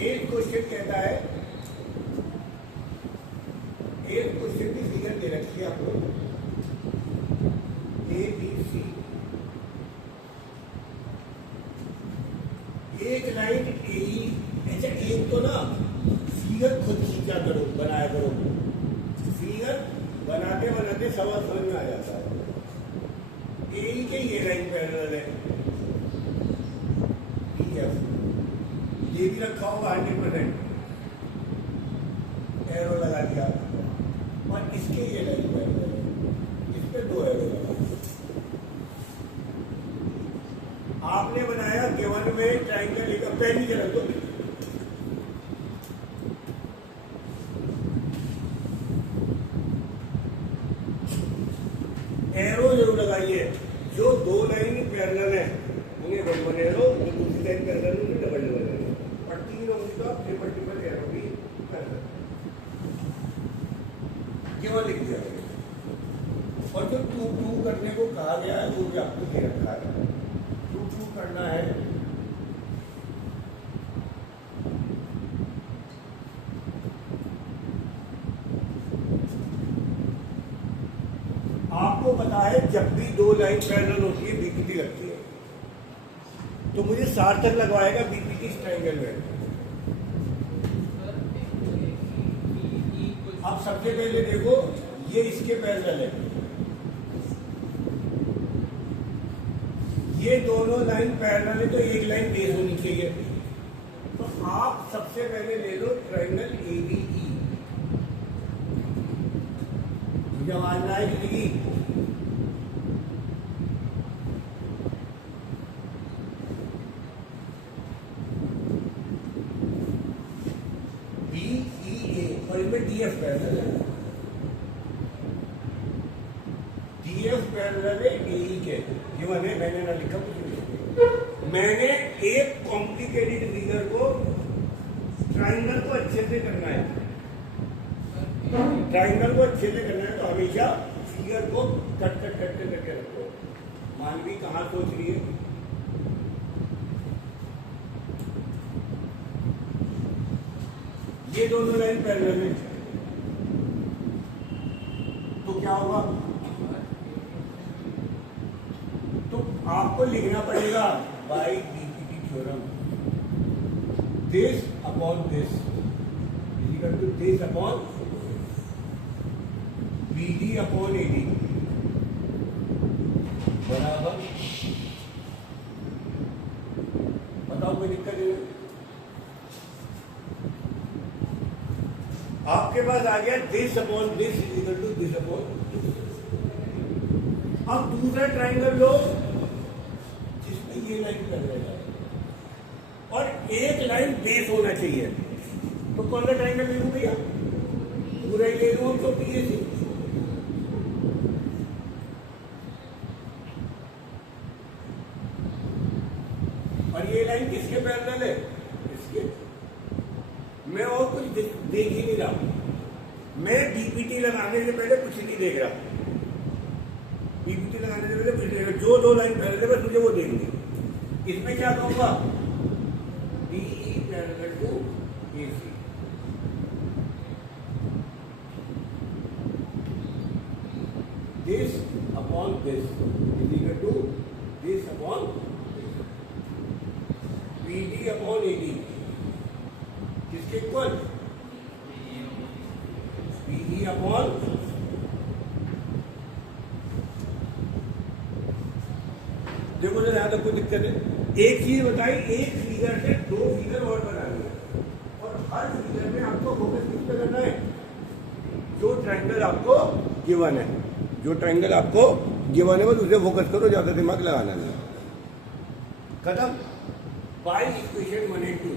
एक क्वेश्चन कहता है, एक क्वेश्चन की फिगर दे रखी है आपको, ए बी सी, एक लाइन ए ई। अच्छा, एक तो ना फिगर खुद खींचा करो, बनाया करो, फिगर बनाते बनाते सवाल समझ में आ जाता है। ए ई के ये लाइन पैरेलल है, ये भी रखा होगा 100%, एरो लगा दिया, और इसके ये लाइन पैरेलल है, इस पे 2 एरो लगा। आपने बनाया गिवन में ट्राइंगल, एक पहली जगह तो एरो जरूर लगाइए। जो 2 लाइन पैरेलल है उन्हें 1 एरो, जो दूसरी लाइन पैरेलल है उन्हें डबल एरो, और 3 होंगी तो आप 3 मल्टीपल एरो भी कर सकते, केवल लिख दिया। और जो 2 करने को कहा गया है वो भी आपको दे रखा है, 2 करना है। आपको पता है जब भी 2 लाइन पैरेलल होती है बीपीटी लगती है, तो मुझे सार्थक लगवाएगा बीपीटी इस ट्रायंगल में। अब सबसे पहले देखो, ये इसके पैरेलल है, ये दोनों लाइन पैरेलल है, तो एक लाइन बेस होनी चाहिए। तो आप सबसे पहले ले लो ट्रायंगल एबीई, मुझे मानना है कि डीएफ पैरेलल है, डीएफ पैरेलल है एई के। ये मैंने ना लिखा कुछ नहीं, मैंने एक कॉम्प्लिकेटेड फिगर को ट्राइंगल को अच्छे से करना है, ट्राइंगल को अच्छे से करना है, तो हमेशा फिगर को कट करके रखो। मानवी कहाँ सोच रही है, ये दोनों लाइन पैरेलल है, तो क्या होगा, तो आपको लिखना पड़ेगा by BPT theorem, this upon this equal to this upon BD upon AD बराबर। बताओ कोई दिक्कत है? आपके पास आ गया this upon this equal to this upon. अब दूसरा ट्राइंगल लो जिसमें ये लाइन कर रहा है और एक लाइन बेस होना चाहिए, तो कौन सा ट्राइंगल ले लूं भैया? पूरा ही ले लूं तो पीछे से, और ये लाइन किसके पैरेलल है? इसके। मैं और कुछ देख ही नहीं रहा, मैं डीपीटी लगाने से पहले कुछ नहीं देख रहा, डीपीटी लगाने से पहले कुछ देख रहा, जो 2 लाइन पैरेलल है बस मुझे वो देखनी। इसमें क्या कहूंगा, DE parallel to AC, this upon this equal to this upon BD upon AD, किसके इक्वल? बीई अपॉन देखो जरा, यहां तक कोई दिक्कत है? एक चीज बताई, एक फिगर से 2 फिगर और बनानी है, और हर फिगर में आपको फोकस किस पे करना है? जो ट्रायंगल आपको गिवन है, जो ट्रायंगल आपको गिवन है बस उसे फोकस करो, ज्यादा दिमाग लगाना नहीं। खत्म। बाय इक्वेशन 1 और 2,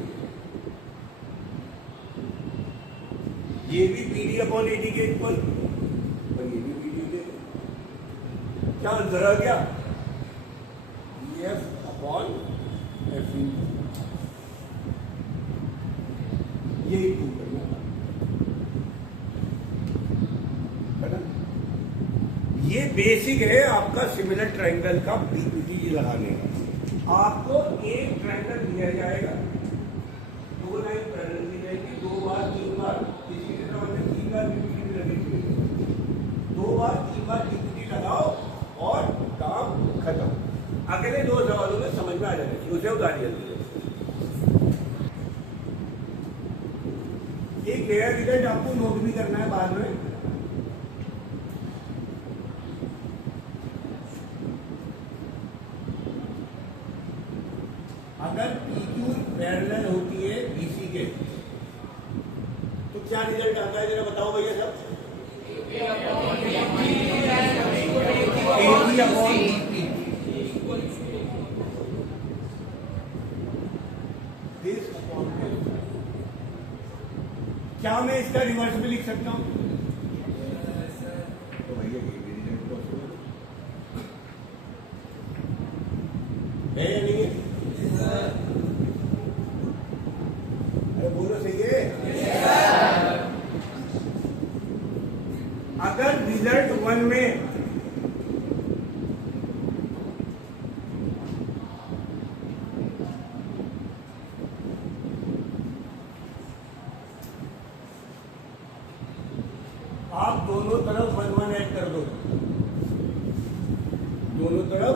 ये भी बीडी अपॉन एडी के इक्वल, और ये भी बीडी के, क्या आंसर आ गया? एफ अपॉन एफ ई, यही प्रूव करना है ना। ये बेसिक है आपका सिमिलर ट्रायंगल का बीपीटी लगाने का। आपको एक ट्रायंगल दिया जाएगा, दो लाइन पैरेलल की जाएगी, 2 बार 3 बार, किसी के तरफ में 3 बार पीपीटी भी लगेगी, 2 बार 3 बार पीपीटी लगाओ और काम खत्म। अगले 2 सवालों में समझ में आ जाना चाहिए, उसे उतार दिया। ये गया रिजल्ट आपको नोट भी करना है बाद में। अगर PQ पैरेलल होती है BC के तो क्या रिजल्ट आता है, जरा बताओ भैया सब। AP upon BP। This upon this. क्या मैं इसका रिवर्स भी लिख सकता हूं? तो भैया ये भी रिजल्ट पॉसिबल है या नहीं है? अरे बोलो सही है। अगर रिजल्ट 1 में आप दोनों तरफ 1 1 ऐड कर दो, दोनों तरफ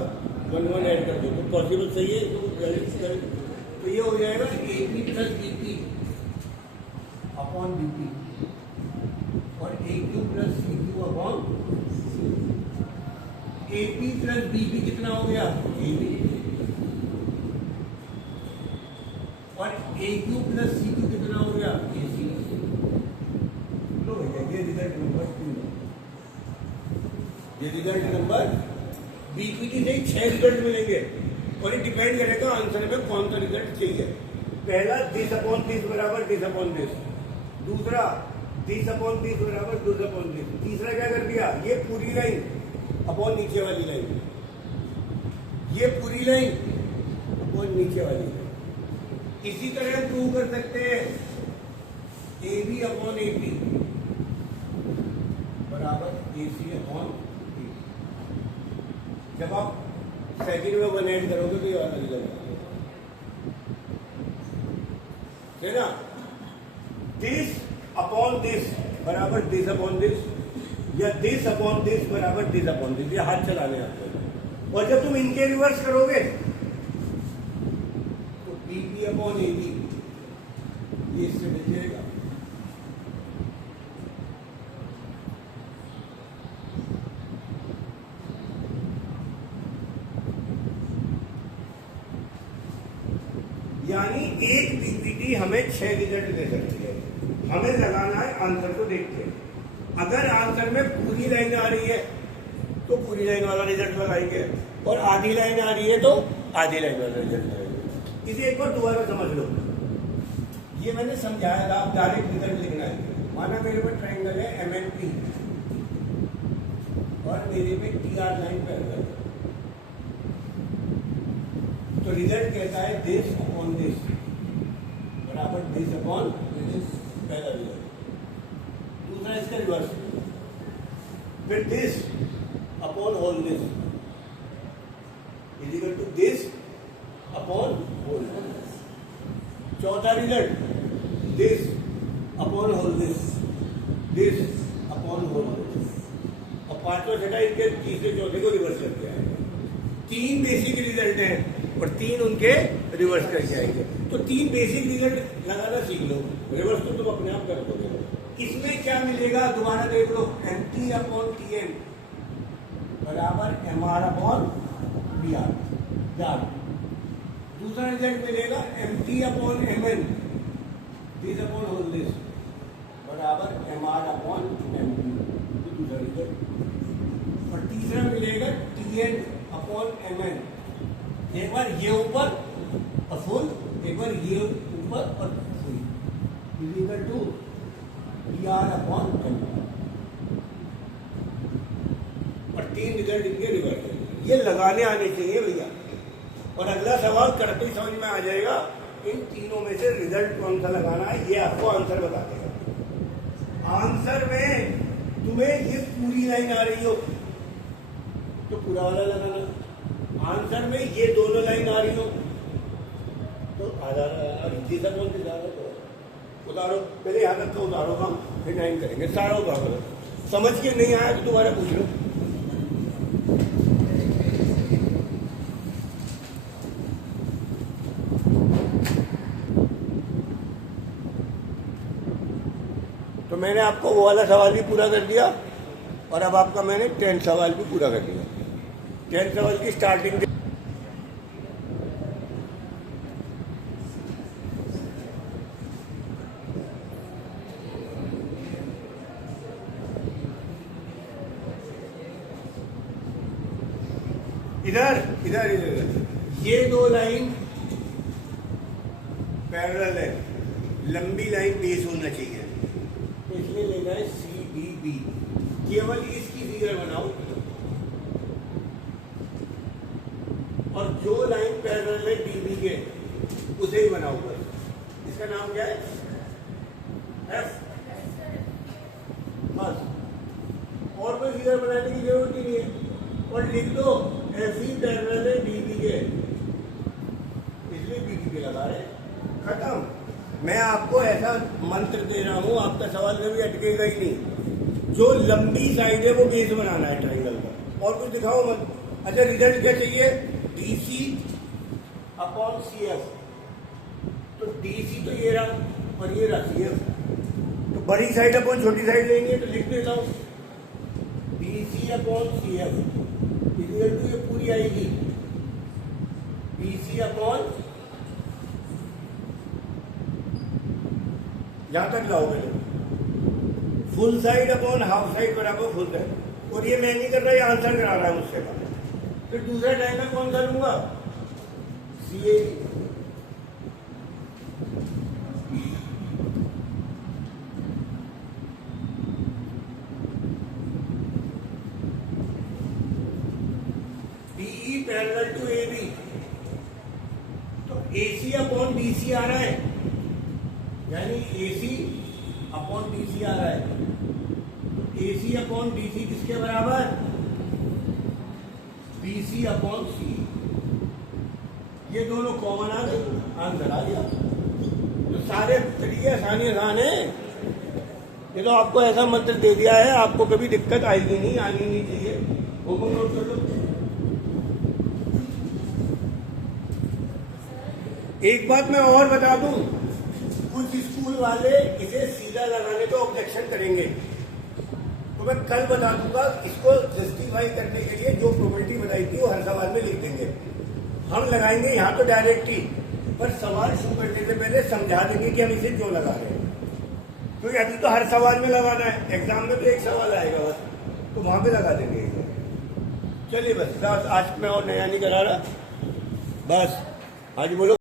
1 1 ऐड कर दो तो पॉसिबल सही है। तो ये हो जाएगा AP plus BP upon BP और AQ plus CQ upon AP plus BP कितना हो गया? AB और AQ प्लस CQ कितना हो गया? AC। लो भैया ये रिजल्ट नंबर 2, ये रिजल्ट नंबर BPT से 6 रिजल्ट मिलेंगे और ये डिपेंड करेगा आंसर में कौन सा रिजल्ट चाहिए। पहला दिस अपॉन दिस बराबर दिस अपॉन दिस, दूसरा दिस अपॉन दिस बराबर दिस अपॉन दिस, तीसरा क्या कर दिया, ये पूरी लाइन अपॉन नीचे वाली लाइन, ये पूरी लाइन अपॉन नीचे वाली लाइन। इसी तरह हम प्रूव कर सकते हैं AB अपॉन AP बराबर AC अपॉन AP। जब आप सेकंड में 1 ऐड करोगे तो ये वाला रिजल्ट है ना। दिस अपॉन दिस बराबर दिस अपॉन दिस या दिस अपॉन दिस बराबर दिस अपॉन दिस, ये हाथ चलाने आपको। और जब तुम इनके रिवर्स करोगे तो BP अपॉन AB ये इससे मिल जाएगा। यानी एक पीपीटी हमें 6 रिजल्ट दे सकती है। हमें लगाना है आंसर को देख के। अगर आंसर में पूरी लाइन आ रही है तो पूरी लाइन वाला रिजल्ट लगाएंगे और आधी लाइन आ रही है तो आधी लाइन वाला रिजल्ट लगाएंगे। इसे एक बार दोबारा समझ लो। ये मैंने समझाया था, आप डायरेक्ट रिजल्ट लिखना है। माना मेरे पे ट्राइंगल है MNP और मेरे पे TR लाइन पैरेलल है, तो रिजल्ट कहता है दिस अपॉन दिस बराबर दिस अपॉन दिस, पहला रिजल्ट। दूसरा इसका रिवर्स, फिर this upon whole this is equal to this upon whole. चौथा result this upon whole this, this upon whole this. और पांचवा छठा इनके तीसरे चौथे को रिवर्स करके आएगा। 3 बेसिक रिजल्ट हैं और 3 उनके रिवर्स करके आएंगे। तो 3 बेसिक रिजल्ट लगाना सीख लो, रिवर्स तो तुम अपने आप कर दोगे। इसमें क्या मिलेगा दोबारा देख लो, MT अपॉन TN बराबर MR अपॉन BR। दूसरा रिजल्ट मिलेगा MT upon MN this upon whole this बराबर MR अपॉन MT, दूसरा रिजल्ट। और तीसरा मिलेगा TN अपॉन MN, एक बार ये ऊपर और फुल, एक बार ये ऊपर और full, is equal to PR upon MR। और 3 रिजल्ट इनके रिवर्स है। ये लगाने आने चाहिए भैया। और अगला सवाल करते ही समझ में आ जाएगा इन तीनों में से रिजल्ट कौन सा लगाना है, ये आपको आंसर बता देगा। आंसर में तुम्हें ये पूरी लाइन आ रही हो तो पूरा वाला लगाना, आंसर में ये दोनों लाइन आ रही हो तो आधा तीसरा कौन सी जा रहा है? उतारो पहले, यहाँ तक का उतारो काम, फिर 9 करेंगे। सारा उतारो, समझ के नहीं आया तो दोबारा पूछ लो। तो मैंने आपको वो वाला सवाल भी पूरा कर दिया और अब आपका मैंने 10 सवाल भी पूरा कर दिया। 10 सवाल की स्टार्टिंग इधर इधर इधर ये दो लाइन पैरेलल है, लंबी लाइन बेस होना चाहिए, इसलिए लेना है CDB। केवल इसकी फिगर बनाओ और जो लाइन पैरेलल है DB के उसे ही बनाओ बस। इसका नाम क्या है? F। बस, और कोई फिगर बनाने की जरूरत ही नहीं है। और लिख दो FE पैरेलल है DB के, इसलिए BB के लगा रहे, खत्म। मैं आपको ऐसा मंत्र दे रहा हूं, आपका सवाल कभी अटकेगा ही नहीं। जो लंबी साइड है वो बेस बनाना है ट्राइंगल का, और कुछ दिखाओ मत। अच्छा, रिजल्ट क्या चाहिए? DC upon CF। तो DC तो ये रहा और ये रहा CF। तो बड़ी साइड अपॉन छोटी साइड लेंगे, तो लिख देता हूं DC upon CF equal to, ये पूरी आएगी BC अपॉन, यहां तक लाओ पहले, full side upon half side बराबर फुल साइड। और ये मैं नहीं कर रहा, ये आंसर करा रहा है मुझसे का। फिर दूसरा ट्रायंगल कौन सा लूंगा? CAB। DE parallel to AB, तो AC अपॉन BC आ रहा है, यानी AC अपॉन DC आ रहा है। AC अपॉन DC किसके बराबर? BC upon C। ये दोनों कॉमन आ गए, आंसर आ गया। तो सारे तरीके आसानी आसान है। ये तो आपको ऐसा मंत्र दे दिया है, आपको कभी दिक्कत आएगी नहीं, आनी नहीं चाहिए। होमवर्क नोट कर लो। एक बात मैं और बता दूं, कुछ स्कूल वाले इसे सीधा लगाने को ऑब्जेक्शन करेंगे, तो मैं कल बता दूंगा। इसको जस्टिफाई करने के लिए जो प्रोबेबिलिटी बताई थी वो हर सवाल में लिख देंगे। हम लगाएंगे यहाँ तो डायरेक्ट ही, पर सवाल शुरू करने से पहले समझा देंगे कि हम इसे क्यों लगा रहे हैं। क्योंकि अभी तो हर सवाल में लगाना है, एग्जाम में तो एक सवाल आएगा बस, तो वहां पे लगा देंगे। चलिए बस, आज मैं और नया नहीं करा रहा, बस आज बोलो।